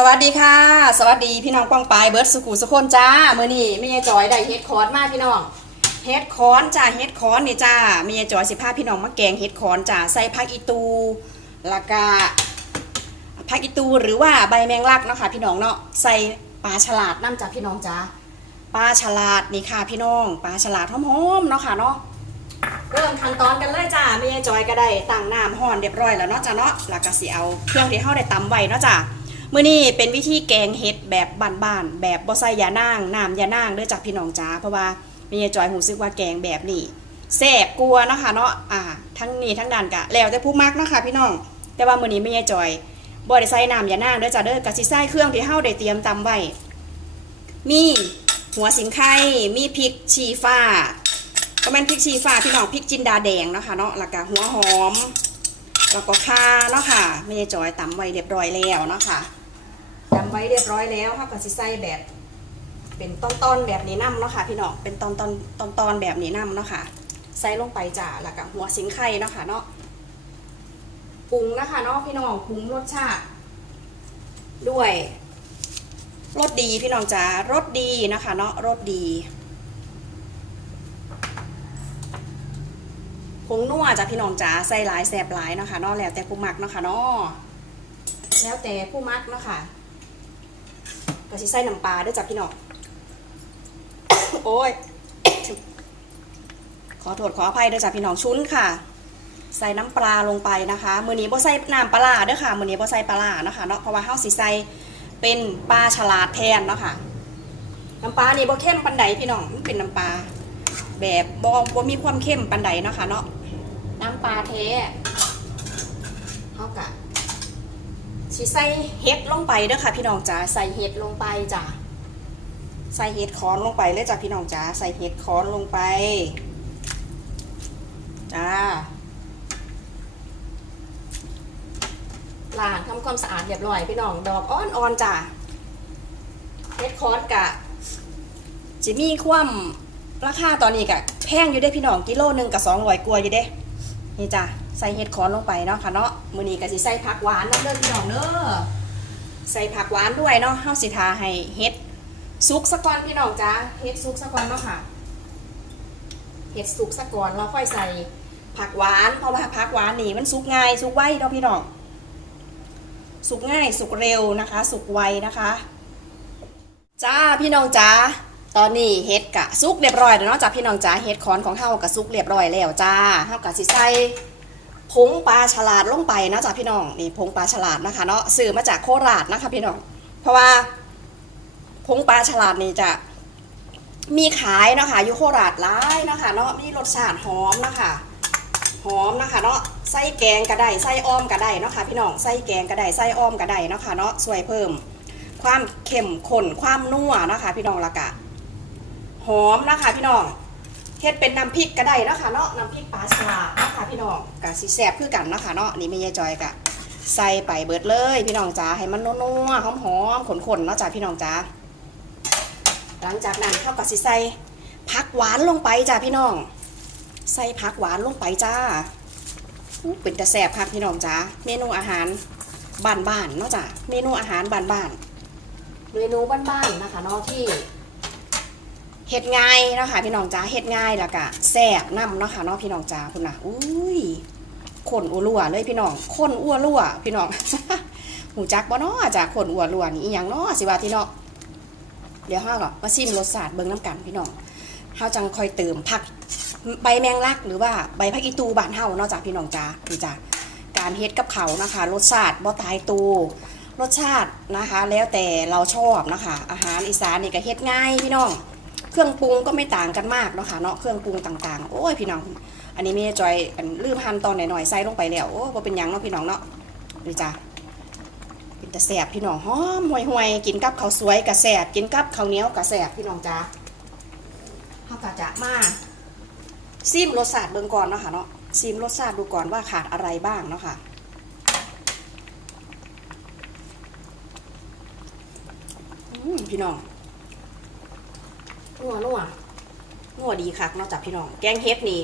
สวัสดีค่ะ สวัสดีพี่น้องป้องปายเบิร์ดสุขุสุคนจ้าเมื่อนี้ไม่ยายจอยได้เฮ็ดคอนมากพี่น้องเฮ็ดคอนจ้าเฮ็ดคอนนี่จ้าไม่ยายจอยสิพาพี่น้องมาแกงเฮ็ดคอนจ้าใส่ผักอีตูแล้วก็ผักอีตูหรือว่าใบแมงลักเนาะค่ะพี่น้องเนาะใส่ปลาฉลาดน้ำจ้าพี่น้องจ้าปลาฉลาดนี่ค่ะพี่น้องปลาฉลาดหอมๆเนาะค่ะเนาะเริ่มขั้นตอนกันเลยจ้าแม่ยายจอยก็ได้ตั้งน้ำห้อนเรียบร้อยแล้วเนาะจ้าเนาะแล้วก็สิเอาเครื่องที่เฮาได้ตำไว้เนาะจ้า มื้อนี้เป็นวิธีแกงเห็ดแบบบ้านๆแบบบ่ใส่ยานางน้ำยานางเด้อจ้าพี่น้องจ้าเพราะว่าม่ยายจอยรู้สึกว่าแกงแบบนี้แซ่บกลัวเนาะค่ะเนาะอ่า ทั้งนี้ทั้งนั้นกะแล้วแต่ผู้มักนะคะพี่น้อง แต่ว่ามื้อนี้แม่ยจอยบ่ได้ใส่น้ำยานางเด้อจ้าเด้อก็สิใส่เครื่องที่เฮาได้เตรียมตำไว้มีหัวสิงไข่มีพริกชีฟ้าก็เป็นพริกชีฟ้าพี่น้องพริกจินดาแดงเนาะค่ะเนาะแล้วก็หัวหอม แล้วก็ข่าเนาะค่ะไม่ได้จอยตำไว้เรียบร้อยแล้วเนาะค่ะ ตำไว้เรียบร้อยแล้วค่ะก็สิใส่แบบ เป็นต้นๆแบบนี้นํเนาะค่ะพี่น้องเป็นตอนๆตอนๆแบบนี้นํเนาะค่ะใส่ลงไปจ้ะแล้วก็หัวสิงไข่เนาะค่ะเนาะปรุงนะคะเนาะพี่น้องปรุงรสชาติ ด้วยรสดีพี่น้องจ๋ารสดีนะคะ เนาะรสดีผงนัวจ้ะพี่น้องจ๋าใส่หลายแสบหลายเนาะคะเนาะแล้วแต่ผู้มักเนาะค่ะเนาะแล้วแต่ผู้มักเนาะค่ะ ก็สิใส่น้ำปลาด้วยจ้ะพี่น้อง โอ้ย ขอโทษขออภัยด้วยจ้ะพี่น้องชุ้นค่ะ ใส่น้ำปลาลงไปนะคะ มือนี้บ่ใส่น้ำปลาร้าเด้อค่ะ มือนี้บ่ใส่ปลาเนาะคะเนาะ เพราะว่าเฮาสิใส่เป็นปลาฉลาดแทนเนาะค่ะ น้ำปลานี่บ่เข้มปันใดพี่น้อง มันเป็นน้ำปลาแบบบ่บ่มีความเข้มปันใดเนาะค่ะเนาะ น้ำปลาเทเอากะ สิใส่เห็ดลงไปเด้อค่ะ พี่น้องจ๋าใส่เห็ดลงไปจ้ะใส่เห็ดคอนลงไปเลยจ้ะพี่น้องจ๋าใส่เห็ดคอนลงไปจ้าล้างทำความสะอาดเรียบร้อยพี่น้องดอกอ่อนๆจ้ะเห็ดคอนกะจะมีความราคาตอนนี้กะแพงอยู่ได้พี่น้องกิโลหนึ่งกับสองร้อยกว่าอยู่เด้นี่จ้ะ ใส่เห็ดคอนลงไปเนาะค่ะเนาะมื้อนี้ก็สิใส่ผักหวานน้ำเด้อพี่น้องเด้อใส่ผักหวานด้วยเนาะเฮาสิทาให้เห็ดสุกซะก่อนพี่น้องจ้าเห็ดสุกซะก่อนเนาะค่ะเห็ดสุกซะก่อนแล้วค่อยใส่ผักหวานเพราะว่าผักหวานนี่มันสุกง่ายสุกไวเนาะพี่น้องสุกง่ายสุกเร็วนะคะ สุกไวนะคะจ้าพี่น้องจ้าตอนนี้เฮ็ดกะซุกเรียบร้อยแล้วเนาะจ้าพี่น้องจ้าเฮ็ดคอนของเฮากะซุกเรียบร้อยแล้วจ้าเฮากะสิใส่ ผงปลาฉลาดลงไปนะจ้าพี่น้องนี่ผงปลาฉลาดนะคะเนาะซื้อมาจากโคราชนะคะพี่น้อง เพราะว่าผงปลาฉลาดนี่จะมีขายนะคะอยู่โคราชหลายนะคะเนาะมีรสชาติหอมนะคะหอมนะคะเนาะใส่แกงก็ได้ใส่อ้อมก็ได้เนาะค่ะพี่น้องใส่แกงก็ได้ใส่อ้อมก็ได้เนาะค่ะเนาะช่วยเพิ่ม ความเข้มข้นความนัวนะคะพี่น้องละกะหอมนะคะพี่น้อง เฮ็ดเป็นน้ำพริกก็ได้เนาะค่ะเนาะน้ำพริกปลาฉลาดเนาะคะพี่น้องกะสิแซ่บคือกันเนาะค่ะเนาะนี่แม่ยายจอยกะใส่ไปเบิดเลย พี่น้องจ๋าให้มันนัวๆหอมๆขนๆเนาะจ้าพี่น้องจ๋าหลังจากนั้นเข้ากับสิใส่ผักหวานลงไปจ้าพี่น้อง ใส่ผักหวานลงไปจ้าเป็นแต่แซ่บค่ะพี่น้องจ๋าเมนูอาหารบ้านๆเนาะจ้าเมนูอาหารบ้านๆเมนูบ้านๆนะคะเนาะที่ เฮ็ดง่ายเนาะค่ะพี่น้องจ๋าเฮ็ดง่ายแล้วก็แซ่บน้ำเนาะค่ะเนาะพี่น้องจ๋าคุณน่ะอุ้ยคนอัวรั่วเลยพี่น้องคนอัวรั่วพี่น้องหูจักบ่เนาะจากคนอัวรั่วนี่อีหยังเนาะสิว่าที่เนาะเดี๋ยวเฮาก็มาชิมรสชาติเบิ่งน้ำกันพี่น้องเฮาจังค่อยเติมผักใบแมงลักหรือว่าใบผักอีตูบ้านเฮาเนาะจ้ะพี่น้องจ๋านี่จ้ะการเฮ็ดกับเขานะคะรสชาติบ่ตายตูรสชาตินะคะ แล้วแต่เราชอบนะคะ อาหารอีสานนี่ก็เฮ็ดง่ายพี่น้อง เครื่องปรุงก็ไม่ต่างกันมากเนาะค่ะเนาะเครื่องปรุงต่างๆ โอ้ยพี่น้อง อันนี้แม่จอยอันลืมหั่นตอนหน่อยๆใส่ลงไปแล้วโอ้บ่เป็นยังเนาะพี่น้องเนาะนี่จ้ะเป็นแต่แสบพี่น้องหอมห่วยๆกินกับข้าวสวยกะแสบกินกับข้าวเหนียวกะแสบพี่น้องจ้าเฮาก็จะมาซิมรสชาติเบิ่งก่อนเนาะค่ะเนาะซิมรสชาติดูก่อนว่าขาดอะไรบ้างเนาะค่ะพี่น้อง นัวนัวนัวดีคักนอกจากพี่น้อง แกงเฮ็ดนี่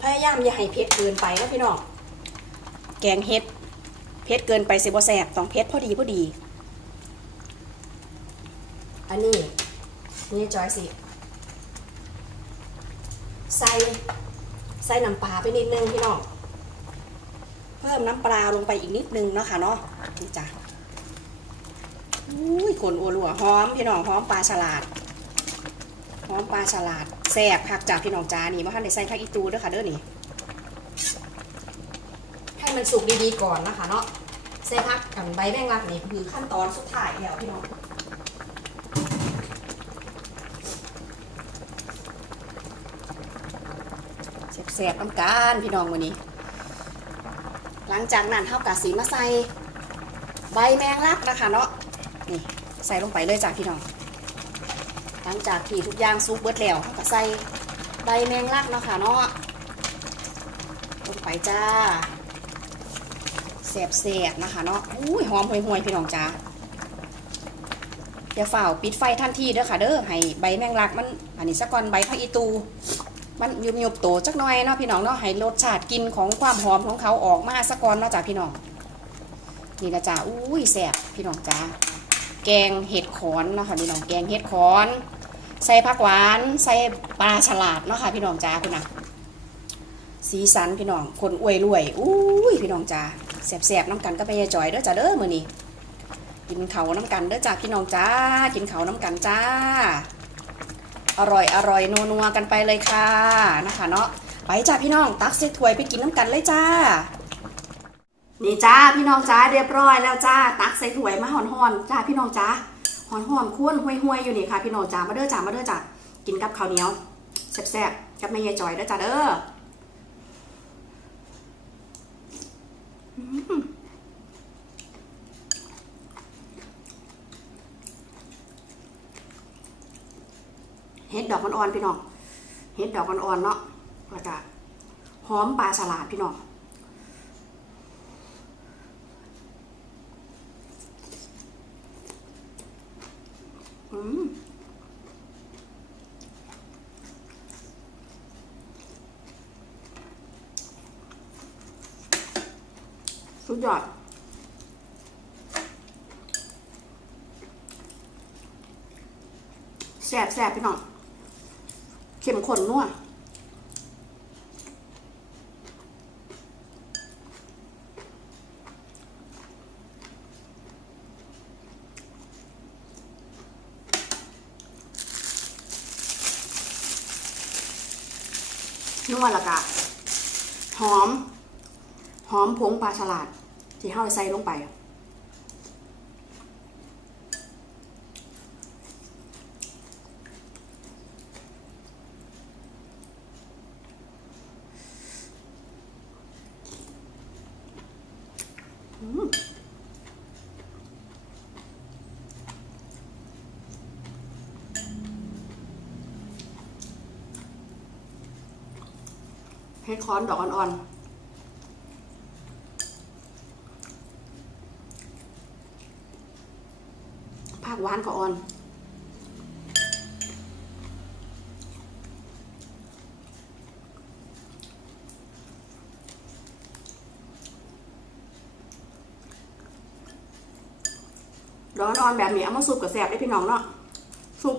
พยายามอย่าให้เผ็ดเกินไปนะพี่น้อง แกงเฮ็ดเผ็ดเกินไปสิบ่แซ่บต้องเผ็ดพอดีพอดี อันนี้นี่จอยสิ ใส่ใส่น้ำปลาไปนิดนึงพี่น้องเพิ่มน้ำปลาลงไปอีกนิดนึงเนาะค่ะเนาะนี่จ้ะอุ้ยขนอัวรัวหอมพี่น้องหอมปลาฉลาด หอมปลาฉลาดแซ่บผักจากพี่น้องจ้านี่ว่าท่านได้ใส่ผักอีตูเด้อค่ะเด้อนี่ให้มันสุกดีๆก่อนนะคะเนาะใส่ผักกับใบแมงลักนี่คือขั้นตอนสุดท้ายแล้วพี่น้องแสบๆน้ำกันพี่น้องวันนี้ หลังจากนั้นเท่ากับสีมาใส่ใบแมงลักนะคะเนาะนี่ใส่ลงไปเลยจ้ะพี่น้อง หลังจากที่ทุกอย่างซุกเบิดแล้วเท่ากับใส่ใบแมงลักเนาะค่ะเนาะลงไปจ้าแสบๆนะคะเนาะอุ้ยหอมห่วยๆพี่น้องจ้าอย่าฝ่าปิดไฟทันทีเด้อค่ะเด้อให้ใบแมงลักมันอันนี้สักก่อนใบพะอีตู มันยุบยุบโตจักหน่อยเนาะพี่น้องเนาะให้รสชาติกินของความหอมของเขาออกมาสักก่อนเนาะจ้ะพี่น้องนี่นะจ้ะอุ้ยแซ่บพี่น้องจ้าแกงเห็ดขอนเนาะค่ะพี่น้องแกงเห็ดขอน ใส่ผักหวาน ใส่ปลาฉลาดเนาะค่ะพี่น้องจ้าคุณน่ะสีสันพี่น้องคนอวยรวยอุ้ยพี่น้องจ้าแซ่บๆน้ำกันก็ไปยายจอยเด้อจ้าเด้อมือนี้กินเขาน้ำกันเด้อจ้าพี่น้องจ้ากินเขาน้ำกันจ้า อร่อยอร่อยนัวนัวกันไปเลยค่ะนะคะเนาะไปจ้าพี่น้องตักใส่ถ้วยไปกินน้ำกันเลยจ้านี่จ้าพี่น้องจ้าเรียบร้อยแล้วจ้า ตักใส่ถ้วยมาห่อนๆจ้าพี่น้องจ้า หอนๆคุ้นห้วยๆอยู่นี่ค่ะพี่น้องจ้ามาเด้อจ้ามาเด้อจ้ากินกับข้าวเหนียวแซ่บๆกับแม่ยายจอยเด้อจ้าเด้ออเห็ดดอกอ่อนๆพี่น้องเห็ดดอกอ่อนๆเนาะแล้วก็หอมปลาฉลาดพี่น้อง อืมสุดยอดแสบแสบไปหน่อย เข้มข้นนัว นัวและกะหอม หอมผงปลาฉลาด ที่เข้าใส่ลงไป เฮ็ดค้อนดอกอ่อนๆ ภาคหวานก็อ่อนดอกอ่อนๆแบบนี้เอามาซุปกับแซ่บได้พี่น้องเนาะซุป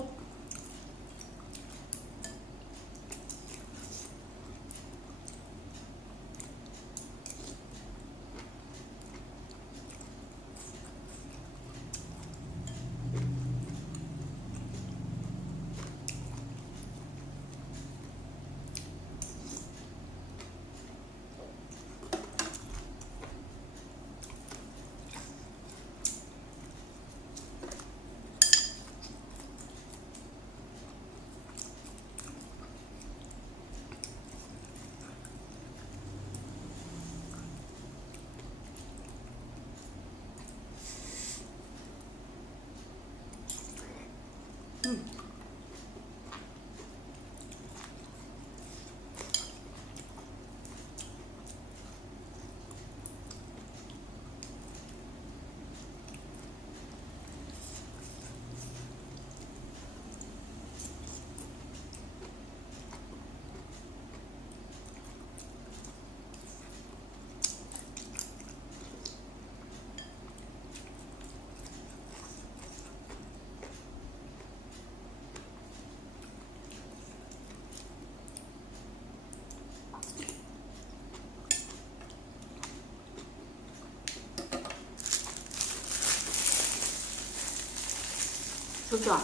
ดยอด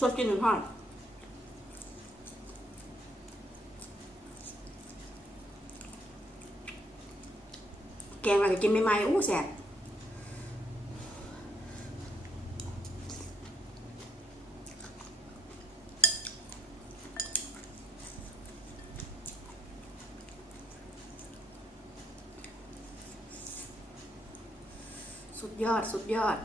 สดกินหนึ่งทอดแกงอะไรกินไม่ๆอู้แสบ ยอดสุดยอด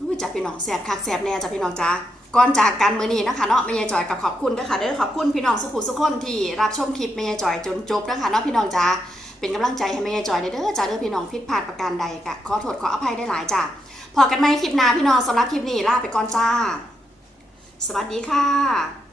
อุ้ยจ้ะพี่น้องแสบคักแสบแน่จ้ะพี่น้องจ้าก่อนจากกันมื้อนี้นะคะเนาะแม่ยายจอยกับขอบคุณด้วยค่ะเด้อขอบคุณพี่น้องสุขุสุขคนที่รับชมคลิปแม่ยายจอยจนจบนะคะเนาะพี่น้องจ้าเป็นกำลังใจให้แม่ยายจอยเด้อจ้าเด้อพี่น้องผิดพลาดประการใดกะขอโทษขออภัยได้หลายจ้าพอกันไหมคลิปหน้าพี่น้องสำหรับคลิปนี้ลาไปก่อนจ้า สวัสดีค่ะ